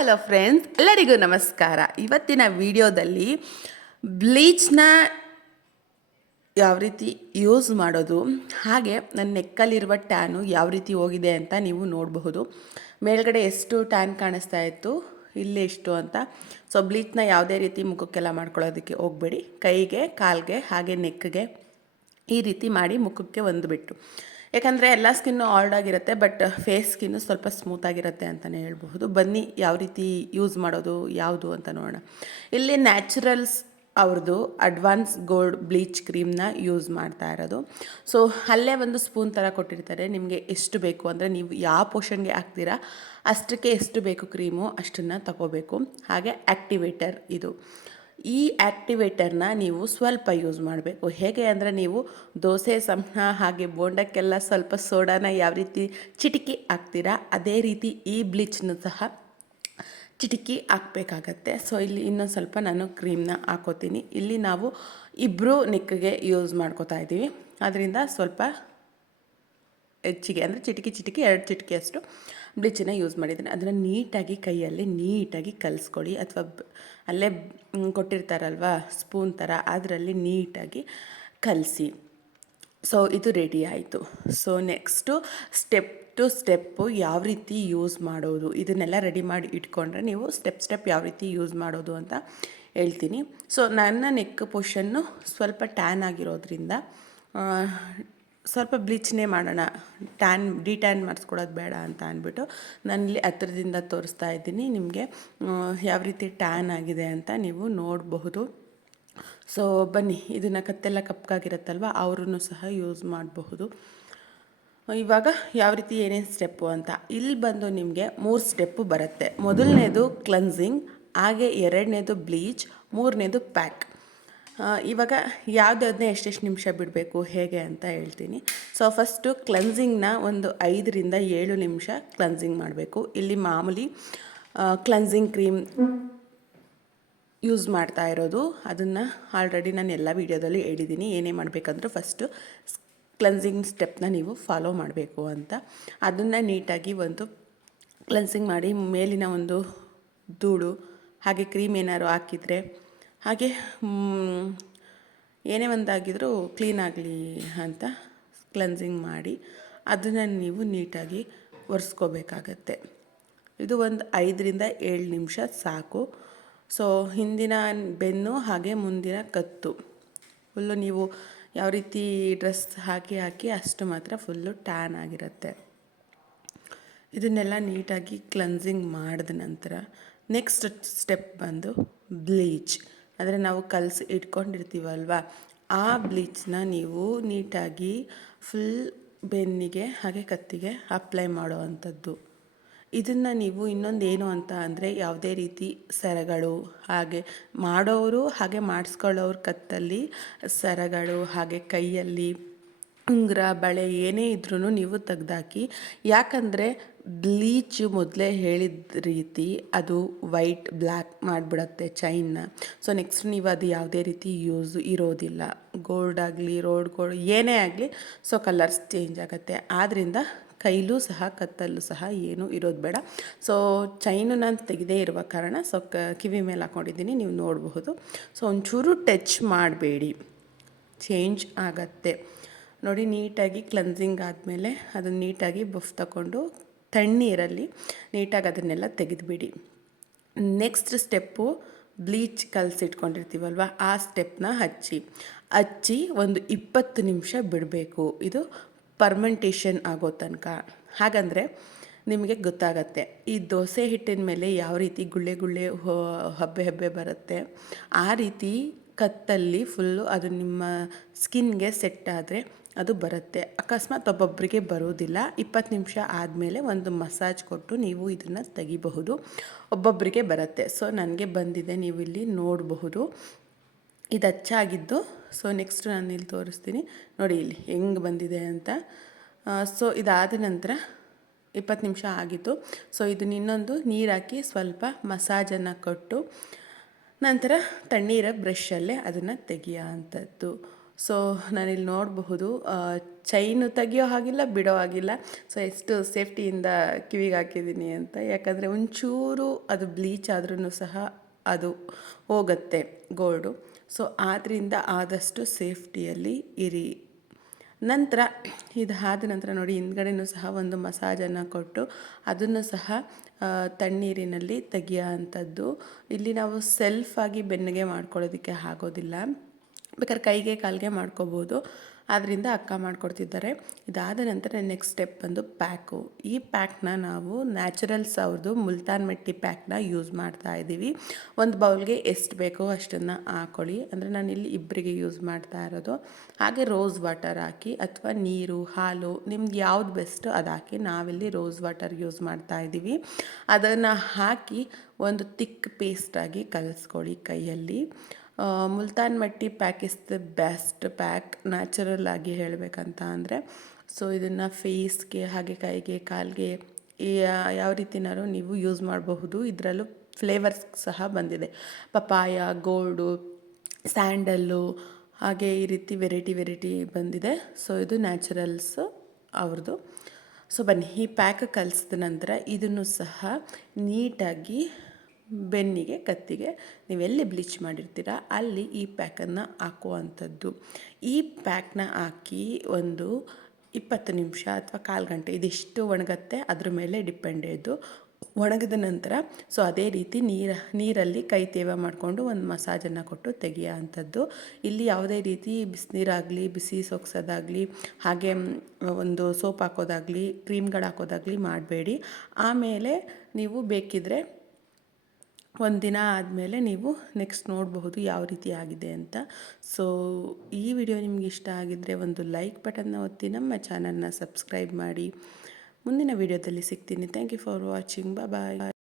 Hello friends, ಎಲ್ಲರಿಗೂ ನಮಸ್ಕಾರ. ಇವತ್ತಿನ ವಿಡಿಯೋದಲ್ಲಿ ಬ್ಲೀಚ್ನ ಯಾವ ರೀತಿ ಯೂಸ್ ಮಾಡೋದು, ಹಾಗೆ ನನ್ನ ನೆಕ್ಕಲ್ಲಿರುವ ಟ್ಯಾನು ಯಾವ ರೀತಿ ಹೋಗಿದೆ ಅಂತ ನೀವು ನೋಡಬಹುದು. ಮೇಲ್ಗಡೆ ಎಷ್ಟು ಟ್ಯಾನ್ ಕಾಣಿಸ್ತಾ ಇತ್ತು, ಇಲ್ಲಿ ಎಷ್ಟು ಅಂತ. ಸೊ, ಬ್ಲೀಚ್ನ ಯಾವುದೇ ರೀತಿ ಮುಖಕ್ಕೆಲ್ಲ ಮಾಡ್ಕೊಳ್ಳೋದಕ್ಕೆ ಹೋಗಬೇಡಿ. ಕೈಗೆ, ಕಾಲಿಗೆ, ಹಾಗೆ ನೆಕ್ಗೆ ಈ ರೀತಿ ಮಾಡಿ ಮುಖಕ್ಕೆ ಒಂದು ಬಿಟ್ಟು ಯಾಕಂದರೆ ಎಲ್ಲ ಸ್ಕಿನ್ನು ಆಲ್ಡ್ ಆಗಿರುತ್ತೆ ಬಟ್ ಫೇಸ್ ಸ್ಕಿನ್ನು ಸ್ವಲ್ಪ ಸ್ಮೂತ್ ಆಗಿರುತ್ತೆ ಅಂತಲೇ ಹೇಳ್ಬಹುದು. ಬನ್ನಿ ಯಾವ ರೀತಿ ಯೂಸ್ ಮಾಡೋದು, ಯಾವುದು ಅಂತ ನೋಡೋಣ. ಇಲ್ಲಿ ನ್ಯಾಚುರಲ್ಸ್ ಅವ್ರದ್ದು ಅಡ್ವಾನ್ಸ್ ಗೋಲ್ಡ್ ಬ್ಲೀಚ್ ಕ್ರೀಮ್ನ ಯೂಸ್ ಮಾಡ್ತಾ ಇರೋದು. ಸೊ ಅಲ್ಲೇ ಒಂದು ಸ್ಪೂನ್ ಥರ ಕೊಟ್ಟಿರ್ತಾರೆ. ನಿಮಗೆ ಎಷ್ಟು ಬೇಕು ಅಂದರೆ ನೀವು ಯಾವ ಪೋರ್ಷನ್ಗೆ ಹಾಕ್ತೀರಾ, ಅಷ್ಟಕ್ಕೆ ಎಷ್ಟು ಬೇಕು ಕ್ರೀಮು ಅಷ್ಟನ್ನು ತಗೋಬೇಕು. ಹಾಗೆ ಆ್ಯಕ್ಟಿವೇಟರ್ ಇದು. ಈ ಆ್ಯಕ್ಟಿವೇಟರ್ನ ನೀವು ಸ್ವಲ್ಪ ಯೂಸ್ ಮಾಡಬೇಕು. ಹೇಗೆ ಅಂದರೆ ನೀವು ದೋಸೆ ಸಂಹ ಹಾಗೆ ಬೋಂಡಕ್ಕೆಲ್ಲ ಸ್ವಲ್ಪ ಸೋಡಾನ ಯಾವ ರೀತಿ ಚಿಟಿಕಿ ಹಾಕ್ತೀರಾ, ಅದೇ ರೀತಿ ಈ ಬ್ಲೀಚ್ನ ಸಹ ಚಿಟಿಕಿ ಹಾಕಬೇಕಾಗತ್ತೆ. ಸೊ, ಇಲ್ಲಿ ಇನ್ನೊಂದು ಸ್ವಲ್ಪ ನಾನು ಕ್ರೀಮ್ನ ಹಾಕೋತೀನಿ. ಇಲ್ಲಿ ನಾವು ಇಬ್ಬರು ನೆಕ್ಗೆ ಯೂಸ್ ಮಾಡ್ಕೋತಾ ಇದ್ದೀವಿ. ಅದರಿಂದ ಸ್ವಲ್ಪ ಹೆಚ್ಚಿಗೆ ಅಂದರೆ ಚಿಟಿಕಿ ಚಿಟಿಕಿ, ಎರಡು ಚಿಟಿಕೆ ಅಷ್ಟು. ಬ್ಲೀಚನ್ನ ಯೂಸ್ ಮಾಡಿದ್ದೀನಿ. ಅದನ್ನು ನೀಟಾಗಿ ಕೈಯಲ್ಲಿ ನೀಟಾಗಿ ಕಲಿಸ್ಕೊಳ್ಳಿ ಅಥವಾ ಅಲ್ಲೇ ಕೊಟ್ಟಿರ್ತಾರಲ್ವ, ಸ್ಪೂನ್ ಥರ ಅದರಲ್ಲಿ ನೀಟಾಗಿ ಕಲಸಿ. ಸೊ, ಇದು ರೆಡಿ ಆಯಿತು. So, next step to step ಯಾವ ರೀತಿ ಯೂಸ್ ಮಾಡೋದು. ಇದನ್ನೆಲ್ಲ ರೆಡಿ ಮಾಡಿ ಇಟ್ಕೊಂಡ್ರೆ ನೀವು ಸ್ಟೆಪ್ ಸ್ಟೆಪ್ ಯಾವ ರೀತಿ ಯೂಸ್ ಮಾಡೋದು ಅಂತ ಹೇಳ್ತೀನಿ. ಸೊ, ನನ್ನ ನೆಕ್ ಪೊಷನ್ನು ಸ್ವಲ್ಪ ಟ್ಯಾನ್ ಆಗಿರೋದ್ರಿಂದ ಸ್ವಲ್ಪ ಬ್ಲೀಚ್ನೇ ಮಾಡೋಣ. ಟ್ಯಾನ್ ಡಿ ಟ್ಯಾನ್ ಮಾಡಿಸ್ಕೊಡೋದು ಬೇಡ ಅಂತ ಅಂದ್ಬಿಟ್ಟು ನಾನಿಲ್ಲಿ ಹತ್ತಿರದಿಂದ ತೋರಿಸ್ತಾ ಇದ್ದೀನಿ. ನಿಮಗೆ ಯಾವ ರೀತಿ ಟ್ಯಾನ್ ಆಗಿದೆ ಅಂತ ನೀವು ನೋಡಬಹುದು. ಸೊ, ಬನ್ನಿ, ಇದನ್ನು ಕತ್ತೆಲ್ಲ ಕಪ್ಪಾಗಿರುತ್ತಲ್ವ ಅವ್ರೂ ಸಹ ಯೂಸ್ ಮಾಡಬಹುದು. ಇವಾಗ ಯಾವ ರೀತಿ ಏನೇನು ಸ್ಟೆಪ್ಪು ಅಂತ. ಇಲ್ಲಿ ಬಂದು ನಿಮಗೆ ಮೂರು ಸ್ಟೆಪ್ಪು ಬರುತ್ತೆ. ಮೊದಲನೇದು ಕ್ಲನ್ಸಿಂಗ್, ಹಾಗೆ ಎರಡನೇದು ಬ್ಲೀಚ್, ಮೂರನೇದು ಪ್ಯಾಕ್. ಇವಾಗ ಯಾವುದ್ಯಾವ್ದನ್ನ ಎಷ್ಟೆಷ್ಟು ನಿಮಿಷ ಬಿಡಬೇಕು, ಹೇಗೆ ಅಂತ ಹೇಳ್ತೀನಿ. ಸೊ ಫಸ್ಟು ಕ್ಲೆನ್ಸಿಂಗ್ನ ಒಂದು ಐದರಿಂದ ಏಳು ನಿಮಿಷ ಕ್ಲೆನ್ಸಿಂಗ್ ಮಾಡಬೇಕು. ಇಲ್ಲಿ ಮಾಮೂಲಿ ಕ್ಲೆನ್ಸಿಂಗ್ ಕ್ರೀಮ್ ಯೂಸ್ ಮಾಡ್ತಾ ಇರೋದು. ಅದನ್ನು ಆಲ್ರೆಡಿ ನಾನು ಎಲ್ಲ ವೀಡಿಯೋದಲ್ಲಿ ಹೇಳಿದ್ದೀನಿ ಏನೇ ಮಾಡಬೇಕಂದ್ರೂ ಫಸ್ಟು ಕ್ಲೆನ್ಸಿಂಗ್ ಸ್ಟೆಪ್ನ ನೀವು ಫಾಲೋ ಮಾಡಬೇಕು ಅಂತ. ಅದನ್ನು ನೀಟಾಗಿ ಒಂದು ಕ್ಲೆನ್ಸಿಂಗ್ ಮಾಡಿ, ಮೇಲಿನ ಒಂದು ಧೂಳು, ಹಾಗೆ ಕ್ರೀಮ್ ಏನಾದ್ರು ಹಾಕಿದರೆ ಹಾಗೆ ಏನೇ ಒಂದಾಗಿದ್ದರೂ ಕ್ಲೀನ್ ಆಗಲಿ ಅಂತ ಕ್ಲೆನ್ಸಿಂಗ್ ಮಾಡಿ, ಅದನ್ನು ನೀವು ನೀಟಾಗಿ ಒರೆಸ್ಕೋಬೇಕಾಗತ್ತೆ. ಇದು ಒಂದು ಐದರಿಂದ ಏಳು ನಿಮಿಷ ಸಾಕು. ಸೊ ಹಿಂದಿನ ಬೆನ್ನು ಹಾಗೆ ಮುಂದಿನ ಕತ್ತು. ಫುಲ್ಲು ನೀವು ಯಾವ ರೀತಿ ಡ್ರೆಸ್ ಹಾಕಿ ಹಾಕಿ ಅಷ್ಟು ಮಾತ್ರ ಫುಲ್ಲು ಟ್ಯಾನ್ ಆಗಿರುತ್ತೆ. ಇದನ್ನೆಲ್ಲ ನೀಟಾಗಿ ಕ್ಲೆನ್ಸಿಂಗ್ ಮಾಡಿದ ನಂತರ ನೆಕ್ಸ್ಟ್ ಸ್ಟೆಪ್ ಬಂದು ಬ್ಲೀಚ್ ಅಂದರೆ ನಾವು ಕಲಸಿ ಇಟ್ಕೊಂಡಿರ್ತೀವಲ್ವ? ಆ ಬ್ಲೀಚ್ನ ನೀವು ನೀಟಾಗಿ ಫುಲ್ ಬೆನ್ನಿಗೆ, ಹಾಗೆ ಕತ್ತಿಗೆ ಅಪ್ಲೈ ಮಾಡೋ ಅಂಥದ್ದು ಇದನ್ನು ನೀವು ಇನ್ನೊಂದು ಏನು ಅಂತ ಅಂದರೆ ಯಾವುದೇ ರೀತಿ ಸರಗಳು, ಹಾಗೆ ಮಾಡೋರು ಹಾಗೆ ಮಾಡಿಸ್ಕೊಳ್ಳೋರ ಕತ್ತಲ್ಲಿ ಸರಗಳು, ಹಾಗೆ ಕೈಯಲ್ಲಿ ಉಂಗುರ, ಬಳೆ ಏನೇ ಇದ್ರೂ ನೀವು ತೆಗ್ದಾಕಿ, ಯಾಕಂದರೆ ಬ್ಲೀಚ್ ಮೊದಲೇ ಹೇಳಿದ ರೀತಿ ಅದು ವೈಟ್ ಬ್ಲ್ಯಾಕ್ ಮಾಡಿಬಿಡತ್ತೆ ಚೈನ್ನ. ಸೊ ನೆಕ್ಸ್ಟ್ ನೀವು ಅದು ಯಾವುದೇ ರೀತಿ ಯೂಸ್ ಇರೋದಿಲ್ಲ. ಗೋಲ್ಡ್ ಆಗಲಿ, ರೋಡ್ ಗೋಲ್ಡ್, ಏನೇ ಆಗಲಿ, ಸೊ ಕಲರ್ಸ್ ಚೇಂಜ್ ಆಗುತ್ತೆ. ಆದ್ದರಿಂದ ಕೈಲೂ ಸಹ, ಕತ್ತಲ್ಲೂ ಸಹ ಏನೂ ಇರೋದು ಬೇಡ. ಸೊ ಚೈನು ನಾನು ತೆಗೆದೇ ಇರುವ ಕಾರಣ, ಸೊ ಕಿವಿ ಮೇಲೆ ಹಾಕೊಂಡಿದ್ದೀನಿ, ನೀವು ನೋಡಬಹುದು. ಸೊ ಒಂಚೂರು ಟಚ್ ಮಾಡಬೇಡಿ. ಚೇಂಜ್ ಆಗತ್ತೆ. ನೋಡಿ, ನೀಟಾಗಿ ಕ್ಲನ್ಸಿಂಗ್ ಆದಮೇಲೆ ಅದನ್ನು ನೀಟಾಗಿ ಬಫ್ ತಗೊಂಡು ತಣ್ಣೀರಲ್ಲಿ ನೀಟಾಗಿ ಅದನ್ನೆಲ್ಲ ತೆಗೆದುಬಿಡಿ. ನೆಕ್ಸ್ಟ್ ಸ್ಟೆಪ್ಪು ಬ್ಲೀಚ್ ಕಲಸಿಟ್ಕೊಂಡಿರ್ತೀವಲ್ವ, ಆ ಸ್ಟೆಪ್ನ ಹಚ್ಚಿ. ಹಚ್ಚಿ ಒಂದು ಇಪ್ಪತ್ತು ನಿಮಿಷ ಬಿಡಬೇಕು. ಇದು ಪರ್ಮೆಂಟೇಷನ್ ಆಗೋ ತನಕ. ಹಾಗಂದರೆ ನಿಮಗೆ ಗೊತ್ತಾಗತ್ತೆ, ಈ ದೋಸೆ ಹಿಟ್ಟಿನ ಮೇಲೆ ಯಾವ ರೀತಿ ಗುಳ್ಳೆ ಗುಳ್ಳೆ ಹಬ್ಬೆ ಹಬ್ಬೆ ಬರುತ್ತೆ, ಆ ರೀತಿ ಕತ್ತಲ್ಲಿ ಫುಲ್ಲು ಅದು ನಿಮ್ಮ ಸ್ಕಿನ್ಗೆ ಸೆಟ್ ಆದರೆ ಅದು ಬರುತ್ತೆ. ಅಕಸ್ಮಾತ್ ಒಬ್ಬೊಬ್ಬರಿಗೆ ಬರೋದಿಲ್ಲ. ಇಪ್ಪತ್ತು ನಿಮಿಷ ಆದಮೇಲೆ ಒಂದು ಮಸಾಜ್ ಕೊಟ್ಟು ನೀವು ಇದನ್ನು ತೆಗಿಬಹುದು. ಒಬ್ಬೊಬ್ಬರಿಗೆ ಬರುತ್ತೆ. ಸೊ, ನನಗೆ ಬಂದಿದೆ. ನೀವು ಇಲ್ಲಿ ನೋಡಬಹುದು. ಇದು ಹಚ್ಚಾಗಿದ್ದು ಸೊ, ನೆಕ್ಸ್ಟ್ ನಾನು ಇಲ್ಲಿ ತೋರಿಸ್ತೀನಿ. ನೋಡಿ, ಇಲ್ಲಿ ಹೆಂಗೆ ಬಂದಿದೆ ಅಂತ. ಸೊ, ಇದಾದ ನಂತರ ಇಪ್ಪತ್ತು ನಿಮಿಷ ಆಗಿತ್ತು. ಸೊ, ಇದನ್ನ ಇನ್ನೊಂದು ನೀರು ಹಾಕಿ ಸ್ವಲ್ಪ ಮಸಾಜನ್ನು ಕೊಟ್ಟು ನಂತರ ತಣ್ಣೀರ ಬ್ರಷಲ್ಲೇ ಅದನ್ನು ತೆಗೆಯೋ ಅಂಥದ್ದು ಸೊ ನಾನಿಲ್ಲಿ ನೋಡಬಹುದು ಚೈನು ತೆಗಿಯೋ ಹಾಗಿಲ್ಲ, ಬಿಡೋ ಹಾಗಿಲ್ಲ. ಸೊ ಎಷ್ಟು ಸೇಫ್ಟಿಯಿಂದ ಕಿವಿಗೆ ಹಾಕಿದ್ದೀನಿ ಅಂತ. ಯಾಕಂದರೆ ಒಂಚೂರು ಅದು ಬ್ಲೀಚ್ ಆದ್ರೂ ಸಹ ಅದು ಹೋಗುತ್ತೆ ಗೋಲ್ಡು. ಸೊ ಆದ್ದರಿಂದ ಆದಷ್ಟು ಸೇಫ್ಟಿಯಲ್ಲಿ ಇರಿ. ನಂತರ ಇದು ಆದ ನಂತರ ನೋಡಿ, ಹಿಂದ್ಗಡೆನೂ ಸಹ ಒಂದು ಮಸಾಜನ್ನು ಕೊಟ್ಟು ಅದನ್ನು ಸಹ ತಣ್ಣೀರಿನಲ್ಲಿ ತೆಗೆಯೋ ಅಂಥದ್ದು ಇಲ್ಲಿ ನಾವು ಸೆಲ್ಫಾಗಿ ಬೆನ್ನಿಗೆ ಮಾಡ್ಕೊಳ್ಳೋದಕ್ಕೆ ಆಗೋದಿಲ್ಲ. ಬೇಕಾದ್ರೆ ಕೈಗೆ ಕಾಲಿಗೆ ಮಾಡ್ಕೋಬೋದು. ಆದ್ದರಿಂದ ಅಕ್ಕ ಮಾಡಿಕೊಡ್ತಿದ್ದಾರೆ. ಇದಾದ ನಂತರ ನೆಕ್ಸ್ಟ್ ಸ್ಟೆಪ್ ಬಂದು ಪ್ಯಾಕು. ಈ ಪ್ಯಾಕ್ನ ನಾವು ನ್ಯಾಚುರಲ್ಸ್ ಅವ್ರದ್ದು ಮುಲ್ತಾನ್ ಮೆಟ್ಟಿ ಪ್ಯಾಕ್ನ ಯೂಸ್ ಮಾಡ್ತಾ ಇದ್ದೀವಿ ಒಂದು ಬೌಲ್ಗೆ ಎಷ್ಟು ಬೇಕೋ ಅಷ್ಟನ್ನು ಹಾಕೊಳ್ಳಿ. ಅಂದರೆ ನಾನು ಇಲ್ಲಿ ಇಬ್ಬರಿಗೆ ಯೂಸ್ ಮಾಡ್ತಾ ಇರೋದು. ಹಾಗೆ ರೋಸ್ ವಾಟರ್ ಹಾಕಿ ಅಥವಾ ನೀರು, ಹಾಲು ನಿಮ್ಗೆ ಯಾವ್ದು ಬೆಸ್ಟ್ ಅದು ಹಾಕಿ ನಾವಿಲ್ಲಿ ರೋಸ್ ವಾಟರ್ ಯೂಸ್ ಮಾಡ್ತಾ ಇದ್ದೀವಿ ಅದನ್ನು ಹಾಕಿ ಒಂದು ತಿಕ್ ಪೇಸ್ಟಾಗಿ ಕಲಿಸ್ಕೊಳ್ಳಿ ಕೈಯಲ್ಲಿ. Multan mitti pack is the best pack natural ಆಗಿ ಹೇಳಬೇಕಂತ ಅಂದರೆ ಸೊ ಇದನ್ನು ಫೇಸ್ಗೆ ಹಾಗೆ ಕೈಗೆ, ಕಾಲಿಗೆ ಯಾವ ರೀತಿನಾದ್ರು ನೀವು ಯೂಸ್ ಮಾಡಬಹುದು. ಇದರಲ್ಲೂ ಫ್ಲೇವರ್ಸ್ ಸಹ ಬಂದಿದೆ. ಪಪಾಯ ಗೋಲ್ಡು ಸ್ಯಾಂಡಲ್ಲು, ಹಾಗೆ ಈ ರೀತಿ ವೆರೈಟಿ ವೆರೈಟಿ ಬಂದಿದೆ. ಸೊ ಇದು ನ್ಯಾಚುರಲ್ಸ್ ಅವ್ರದ್ದು ಸೊ ಬನ್ನಿ, ಈ ಪ್ಯಾಕ್ ಕಲಿಸಿದ ನಂತರ ಇದನ್ನು ಸಹ ನೀಟಾಗಿ ಬೆನ್ನಿಗೆ, ಕತ್ತಿಗೆ, ನೀವೆಲ್ಲಿ ಬ್ಲೀಚ್ ಮಾಡಿರ್ತೀರ, ಅಲ್ಲಿ ಈ ಪ್ಯಾಕನ್ನು ಹಾಕುವಂಥದ್ದು. ಈ ಪ್ಯಾಕ್ನ ಹಾಕಿ ಒಂದು ಇಪ್ಪತ್ತು ನಿಮಿಷ ಅಥವಾ ಕಾಲು ಗಂಟೆ, ಇದಿಷ್ಟು ಒಣಗತ್ತೆ, ಅದ್ರ ಮೇಲೆ ಡಿಪೆಂಡ್ ಇದ್ದು ಒಣಗಿದ ನಂತರ, ಸೊ ಅದೇ ರೀತಿ ನೀರ, ನೀರಲ್ಲಿ ಕೈ ತೇವ ಮಾಡಿಕೊಂಡು ಒಂದು ಮಸಾಜನ್ನು ಕೊಟ್ಟು ತೆಗೆಯೋ ಅಂಥದ್ದು ಇಲ್ಲಿ ಯಾವುದೇ ರೀತಿ ಬಿಸಿನೀರಾಗಲಿ, ಬಿಸಿ ಸೊಗ್ಸೋದಾಗಲಿ, ಹಾಗೆ ಒಂದು ಸೋಪ್ ಹಾಕೋದಾಗಲಿ, ಕ್ರೀಮ್ಗಳು ಹಾಕೋದಾಗಲಿ ಮಾಡಬೇಡಿ. ಆಮೇಲೆ ನೀವು ಬೇಕಿದ್ರೆ ಒಂದಿನ ಆದಮೇಲೆ ನೀವು ನೆಕ್ಸ್ಟ್ ನೋಡಬಹುದು ಯಾವ ರೀತಿ ಆಗಿದೆ ಅಂತ. ಸೊ ಈ ವಿಡಿಯೋ ನಿಮ್ಗೆ ಇಷ್ಟ ಆಗಿದ್ದರೆ ಒಂದು ಲೈಕ್ ಬಟನ್ನ ಒತ್ತಿ, ನಮ್ಮ ಚಾನಲ್ನ ಸಬ್ಸ್ಕ್ರೈಬ್ ಮಾಡಿ. ಮುಂದಿನ ವಿಡಿಯೋದಲ್ಲಿ ಸಿಗ್ತೀನಿ. Thank you for watching bye